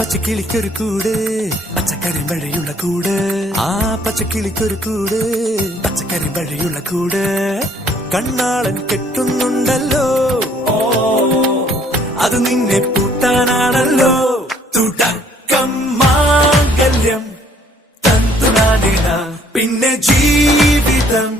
പച്ചക്കിളിക്കൊരു കൂട് പച്ചക്കറി മഴയുള്ള കൂട് ആ പച്ചക്കിളിക്കൊരു കൂട് പച്ചക്കറി മഴയുള്ള കൂട് കണ്ണാളൻ കെട്ടുന്നുണ്ടല്ലോ അത് നിന്നെ പൂട്ടാനാണല്ലോ തുടക്കം മാംഗല്യം തന്തുനാനേന പിന്നെ ജീവിതം